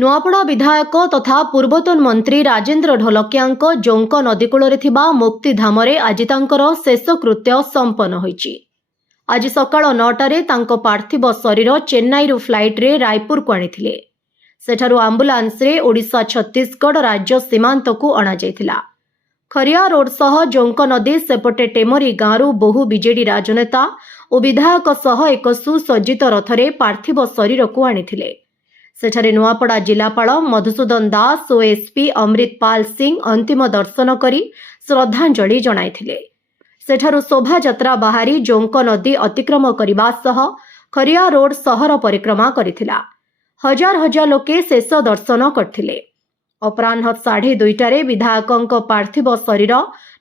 नुआपड़ा विधायक तथा पूर्वतन मंत्री राजेन्द्र ढोलकिया जोंक नदीकूल मुक्तिधाम आज शेषकृत्य संपन्न होईची। आज सकाळ 9टारे तांको पार्थिव शरीर चेन्नई फ्लाइट रे रायपुर को आनिथिले। सेठारु आम्बुलांस रे ओडिशा छत्तीसगढ़ राज्य सीमांत को अणा जायथिला। खरिया रोड सह जोंक नदी सेपटे टेमरी गांरु बहु बीजेडी राजनेता और विधायक सह एक सुसज्जित रथरे पार्थिव शरीर को आनिथिले। सेठारे नुआपड़ा जिलापाल मधुसूदन दास और एसपी अमृतपाल सिंह अंतिम दर्शन करी श्रद्धांजलि जणाइथिले। सेठारु शोभा यात्रा बाहरी जोंक नदी अतिक्रम करने सह खरिया रोड सहर परिक्रमा करिथिला। हजार हजार लोके शेष दर्शन करथिले। अपराह्न 2:30 विधायक पार्थिव शरीर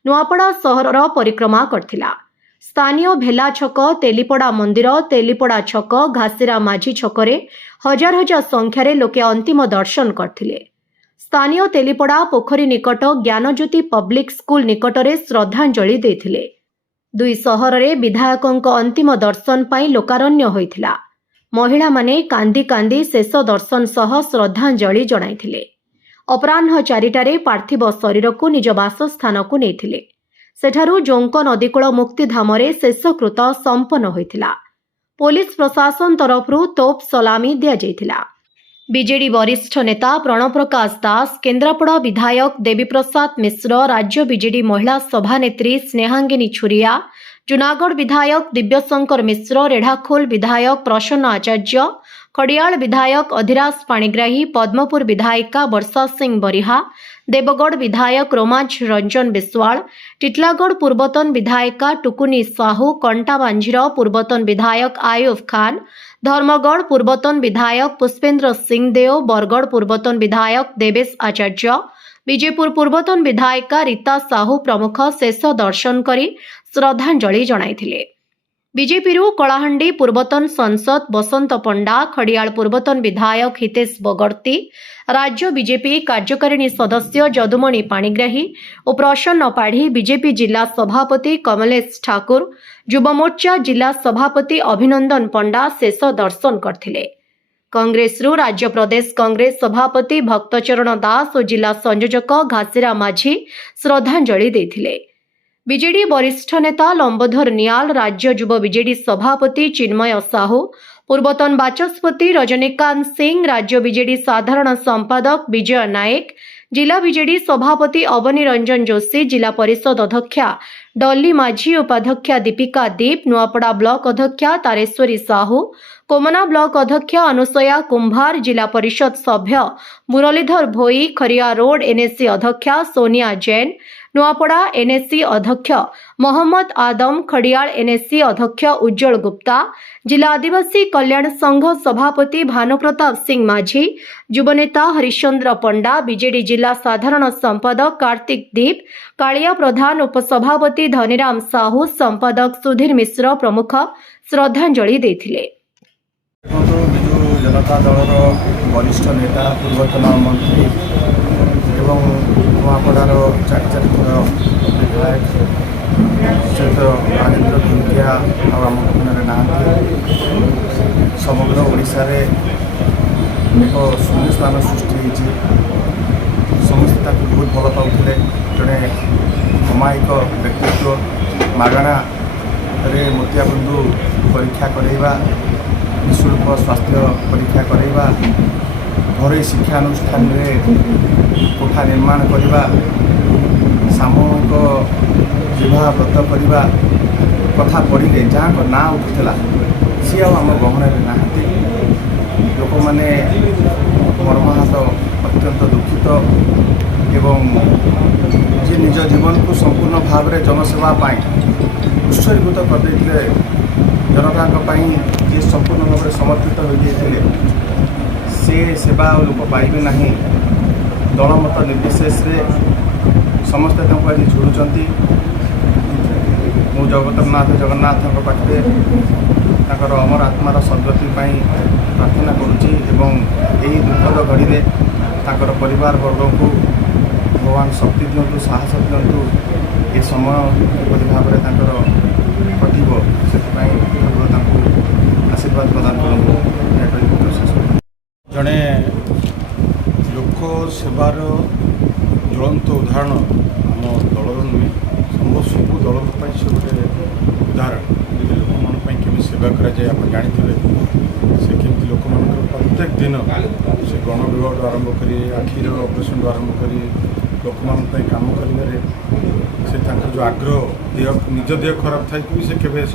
नुआपड़ा सहर परिक्रमा करथिला। स्थानीय भेला छक, तेलीपड़ा मंदिर, तेलीपड़ा छक, घासीरा माझी छकरे हजार हजार संख्यारे लोके अंतिम दर्शन करथिले। स्थानीय तेलीपड़ा पोखरी निकट ज्ञानज्योति पब्लिक स्कूल निकटरे श्रद्धांजलि देथिले। दुई सहर रे विधायक अंतिम दर्शन पाई लोकारण्य होइथिला। महिला माने कांदी कांदी शेष दर्शन सह श्रद्धांजलि जणाइथिले। अपराह्न 4टारे पार्थिव शरीर को निज बासस्थान को नेथिले। सेठारु जोंक नदीकूल मुक्तिधाम शेषकृत संपन्न होइथिला। पुलिस प्रशासन तरफरु तोप सलामी दिया जाइथिला। बीजेडी वरिष्ठ नेता प्रणव प्रकाश दास, केन्द्रापड़ा विधायक देवीप्रसाद मिश्र, राज्य बीजेडी महिला सभानेत्री स्नेहांगिनी छुरिया, जूनागढ़ विधायक दिव्यशंकर मिश्र, रेढ़ाखोल विधायक प्रसन्न आचार्य, खड़ियाल विधायक अधिराज पाणिग्राही, पद्मपुर विधायिका वर्षा सिंह बरिहा, देवगढ़ विधायक रोमांच रंजन बिस्वाल, टिटलागढ़ पूर्वतन विधायिका टुकुनी साहू, कंटाबांझीर पूर्वतन विधायक आयुब खान, धर्मगढ़ पूर्वतन विधायक पुष्पेन्द्र सिंह देव, बरगढ़ पूर्वतन विधायक देवेश आचार्य, विजयपुर पूर्वतन विधायिका रीता साहू प्रमुख शेष दर्शन करी श्रद्धांजलि जणाइथिले। बीजेपीरू कलाहांडी पूर्वतन सांसद बसंत पंडा, खड़ियाल पूर्वतन विधायक हितेश बगर्ती, राज्य बीजेपी कार्यकारिणी सदस्य जदुमणि पाणिग्राही और प्रसन्न पाढ़ी, बीजेपी जिला सभापति कमलेश ठाकुर, युवमोर्चा जिला सभापति अभिनंदन पंडा शेष दर्शन करथिले। कांग्रेसरू राज्य प्रदेश कांग्रेस सभापति भक्तचरण दास और जिला संयोजक घासीरा माझी श्रद्धांजलि देथिले। बीजेडी वरिष्ठ नेता लंबोधर नियाल, राज्य युव बीजेडी सभापति चिन्मय साहू, पूर्वतन बाचस्पति रजनीकांत सिंह, राज्य बीजेडी साधारण संपादक विजय नायक, जिला बीजेडी सभापति अवनी रंजन जोशी, जिला परिषद अध्यक्षा डॉली माझी, उपाध्यक्षा दीपिका दीप, नुआपड़ा ब्लॉक अध्यक्षा तारेश्वरी साहू, कोमना ब्लॉक अध्यक्षा अनुसया कुंभार, जिला परिषद सभ्य मुरलीधर भोई, खरिया रोड एनएससी अध्यक्षा सोनिया जैन, नुआपड़ा एनएससी अध्यक्ष मोहम्मद आदम, खड़ियाल एनएससी अध्यक्ष उज्जवल गुप्ता, जिला आदिवासी कल्याण संघ सभापति भानुप्रताप सिंह माझी, युवनेता हरिश्चंद्र पंडा, बीजेडी जिला साधारण संपादक कार्तिक दीप, कालिया प्रधान, उपसभापति धनीराम साहू, संपादक सुधीर मिश्र प्रमुख श्रद्धांजलि देथिले। बिजु जनता दल वरिष्ठ नेता पूर्वतन मंत्री एवं नुआपड़ार चारिथर विधायक सहित राजेन्द्र ढोलकिया आम ना समग्र ओडिशा रे एक शून्य स्थान सृष्टि होती। समस्ते बहुत भल पाते। जड़े अमायिक व्यक्तित्व मागणा रे मोतियाबिंदु परीक्षा करवा, निःशुल्क स्वास्थ्य परीक्षा करवा, घरोई शिक्षानुष्ठान कोठा निर्माण करवा, सामूहिक विवाह व्रत करवा कथा पढ़े जहाँ ना उठूला सी आम गहन नहांती। लोक मैंने मर्माहत अत्यंत दुखित एवं जी निज जीवन को संपूर्ण भाव में जनसेवा उत्सर्गीत करदे जनता जी संपूर्ण भाव में समर्पित होते से सेवा लोक पाइबे ना। दलमत निर्विशेष समस्ते आज झुड़ुंट। मु जगतरनाथ जगन्नाथ पाखे अमर आत्मार सद्गति प्रार्थना करुँची एवं यही दुखद घड़ी में परिवार वर्ग को भगवान शक्ति दिंतु, साहस दिंतु। ये समय किपरि भाव में कटिब से आशीर्वाद प्रदान करूँ। जड़े लोक सेवार ज्वलंत उदाहरण आम दलर नुहे सब दल से गोटे उदाहरण लोक मान केमी सेवा कराए आप जानते से केमती लोक मान प्रत्येक दिन से गण विभाग आरंभ कर आखिर ऑपरेशन आरंभ कर लोक मान काम कर जो आग्रह देह निज देह खराब था कि से केवे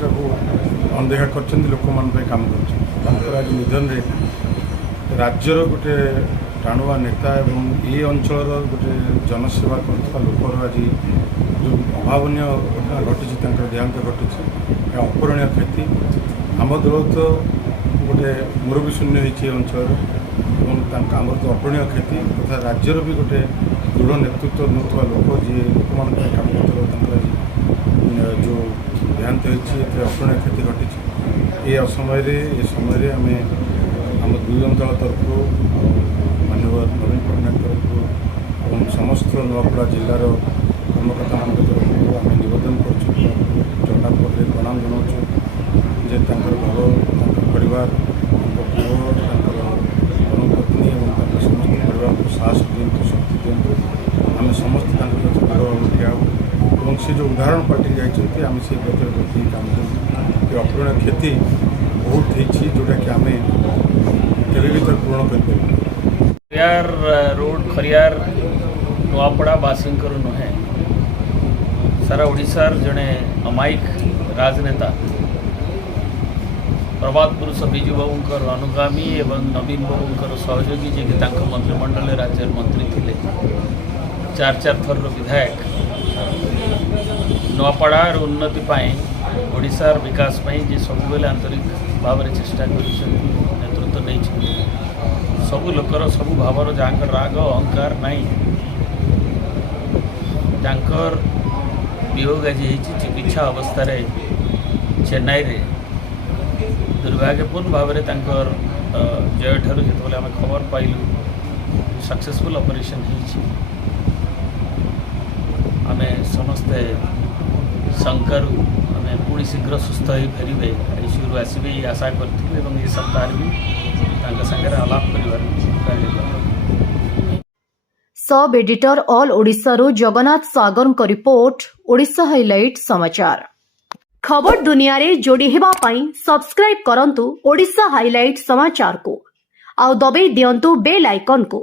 अनदेखा कर लोक मान काम कर आज निधन रे राज्यर गोटे टाणुआ नेता एवं ये अंचल गोटे जनसेवा कर लोकर आज जो अभावन घटना घटी देहांत घटी अपरणीय क्षति आम दल तो गोटे मुरबी शून्य होती अंचल आम तो अपरणीय क्षति तथा राज्यर भी गोटे दृढ़ नेतृत्व नौता लोक जी लोक मान काम करते जो देहांत होती अपरणीय क्षति घटी ये समय आम आम दुई अंचल तरफ मानव नवीन पट्टनायक तरफ और समस्त नुआपड़ा जिलार कर्मकर्ता मान तरफ आम नवेदन कर प्रणाम जनाऊँ जे घर परिवार पुओ धर्मपत्नी और समस्त परिवार को साहस दिंतु शक्ति दिंतु आम समस्त ठिया और से जो उदाहरण पार्टी जाइए आम से प्रति काम कर अपरणीय क्षति बहुत होती जोटा कि आम केवे भी तक पूर्ण कर खरियार रोड खरियार नुआपड़ा बासींकर नुहे सारा ओडिशार जड़े अमायिक राजनेता प्रभात पुरुष विजु बाबूंकर अनुगामी एवं नवीन बाबूंकर सहयोगी जे कि मंत्रिमंडल राज्य मंत्री थे 4 थर विधायक नुआपड़ार उन्नति ओडिशार विकास जे सब बेले आंतरिक भाव में चेष्टा कर नेतृत्व नहीं सबू लोकर सबू भावर जहाँ राग अहंकार नहीं जहाँकर वियोग आज चिकित्सा अवस्था चेन्नई रे दुर्भाग्यपूर्ण भाव में जय ठार जो आम खबर पाइलु सक्सेसफुल ऑपरेशन आम समस्ते शंकर आम पुणी शीघ्र सुस्थ हो फेरे आईसीयू आसवे ये आशा करूँ ये सप्ताह भी सागर आलाप कर सब एडिटर ऑल ओडिशा रु जगन्नाथ सागर को रिपोर्ट ओडिशा हाइलाइट समाचार खबर दुनिया रे जोड़ी हेबा पाई सब्सक्राइब करंतु ओडिशा हाइलाइट समाचार को आउ दबे दियंतु बेल आइकन को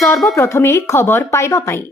सर्वप्रथमे खबर पाइबा पाई।